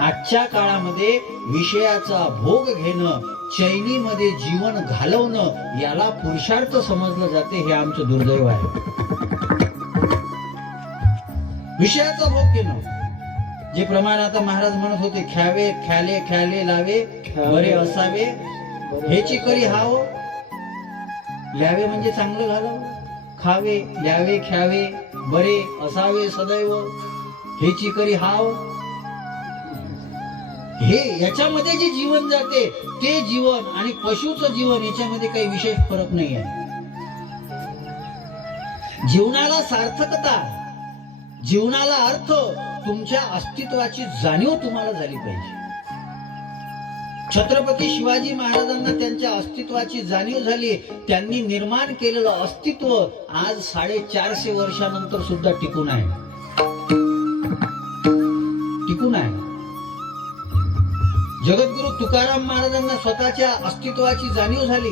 आजच्या काळामध्ये विषयाचा भोग घेणं, चैनीमध्ये जीवन घालवणं याला पुरुषार्थ समजलं जाते. हे आमचं दुर्दैव आहे. विषयाचा भोग घेणं, जे प्रमाण आता महाराज म्हणत होते, ख्यावे ख्याले ख्याले लावे बरे असावे हेची करी हाव. ल्यावे म्हणजे चांगलं घालावं, खावे ल्यावे ख्यावे बरे असावे सदैव हेची करी हाव. हे याच्यामध्ये जे जीवन जाते ते जीवन आणि पशुचं जीवन याच्यामध्ये काही विशेष फरक नाही आहे. जीवनाला सार्थकता, जीवनाला अर्थ, तुमच्या अस्तित्वाची जाणीव तुम्हाला झाली पाहिजे. छत्रपती शिवाजी महाराजांना त्यांच्या अस्तित्वाची जाणीव झाली. त्यांनी निर्माण केलेलं अस्तित्व आज 450 वर्षानंतर सुद्धा टिकून आहे. टिकून आहे. जगद्गुरु तुकाराम महाराजांना स्वतःच्या अस्तित्वाची जाणीव झाली.